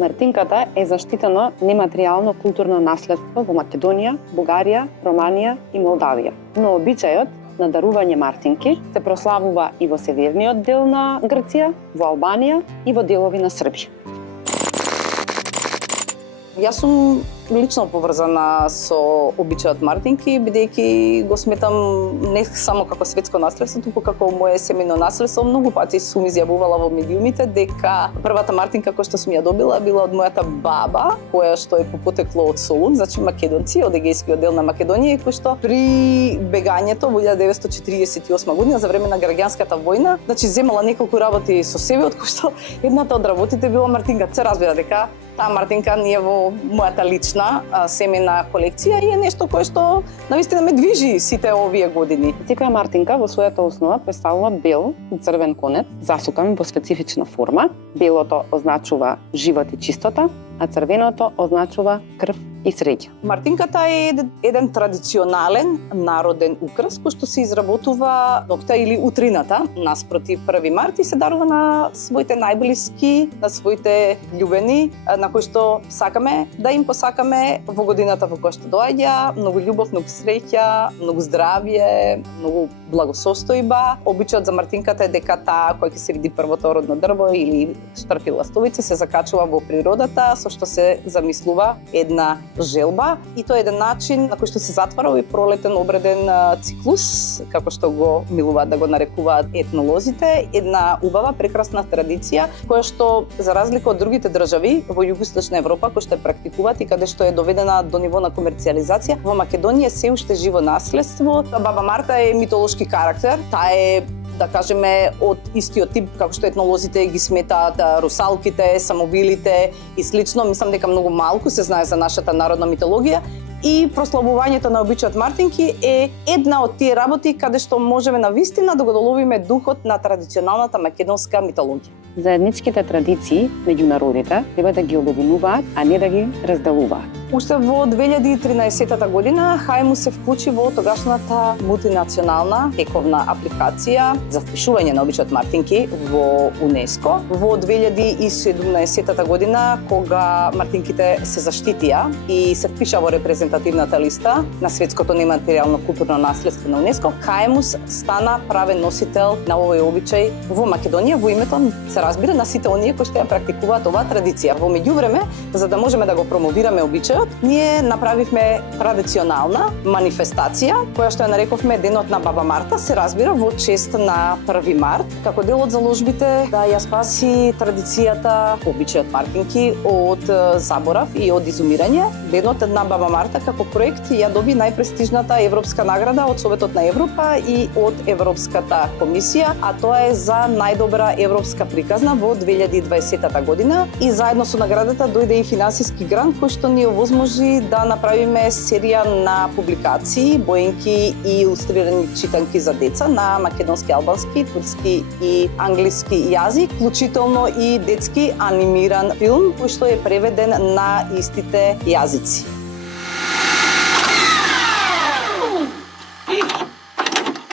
Мартинката е заштитено нематеријално културно наследство во Македонија, Бугарија, Романија и Молдавија. Но обичајот на дарување мартинки се прославува и во северниот дел на Грција, во Албанија и во делови на Србија. Јас сум лично поврзана со обичајот мартинки, бидејќи го сметам не само како светско наследство, туку како мое семејно наследство. Многу пати сум изјавувала во медиумите дека првата мартинка која што сум ја добила била од мојата баба, која што е по потекло од Солун, значи македонци, од егејскиот дел на Македонија, кој што при бегањето во 1948 година за време на граѓанската војна, значи земала неколку работи со себе, од кои што едната од работите била мартинка. Се разбира дека таа мартинка не е во мојата лична семена колекција и е нешто кое што навистина ме движи сите овие години. Секоја мартинка во својата основа представува бел и црвен конец, засукан во специфична форма. Белото означува живот и чистота, а црвеното означува крв и среќа. Мартинката е еден традиционален народен украс кој што се изработува ноќта или утрината наспроти 1 март и се дарува на своите најблиски, на своите љубени, на кои што сакаме да им посакаме во годината во која што доаѓа, многу љубов, многу среќа, многу здравје, многу благосостојба. Обичајот за мартинката е дека таа која ќе се види првото родно дрво или штрки ластовици се закачува во природата, со што се замислува една желба и тоа е еден начин на кој што се затвара овој пролетен обреден циклус, како што го милуваат да го нарекуваат етнолозите, една убава прекрасна традиција која што за разлика од другите држави во југоисточна Европа кои што ја практикуваат и каде што е доведена до ниво на комерцијализација, во Македонија се уште живо наследство. Баба Марта е митолошки карактер, таа е да кажеме од истиот тип како што етнолозите ги сметаат русалките, самовилите и слично. Мислам дека многу малку се знае за нашата народна митологија и прославувањето на обичајот мартинки е една од тие работи каде што можеме навистина да го доловиме духот на традиционалната македонска митологија. Заедничките традиции меѓу народите треба да ги обединуваат, а не да ги разделуваат. Уште во 2013 година Хајму се вклучи во тогашната мултинационална ековна апликација за впишување на обичајот мартинки во УНЕСКО. Во 2017 година, кога мартинките се заштитија и се впиша во репрезентативната листа на светското нематеријално културно наследство на УНЕСКО, Хајмус стана правен носител на овој обичај во Македонија во името, се разбира, на сите оние кои што ја практикуваат оваа традиција. Во меѓувреме, за да можеме да го промовираме обичајот, ние направивме традиционална манифестација, која што ја нарековме Денот на Баба Марта, се разбира, во чест на 1 март, како дел од заложбите да ја спаси традицијата, обичајот мартинки од заборав и од изумирање. Денот на Баба Марта како проект ја доби најпрестижната европска награда од Советот на Европа и од Европската комисија, а тоа е за најдобра европска приказна во 2020 година и заедно со наградата дојде и финансиски грант кој што ни овозможи да направиме серија на публикации, боенки и илустрирани читанки за деца на македонски, албански, турски и англиски јазик, вклучително и детски анимиран филм кој што е преведен на истите јазици.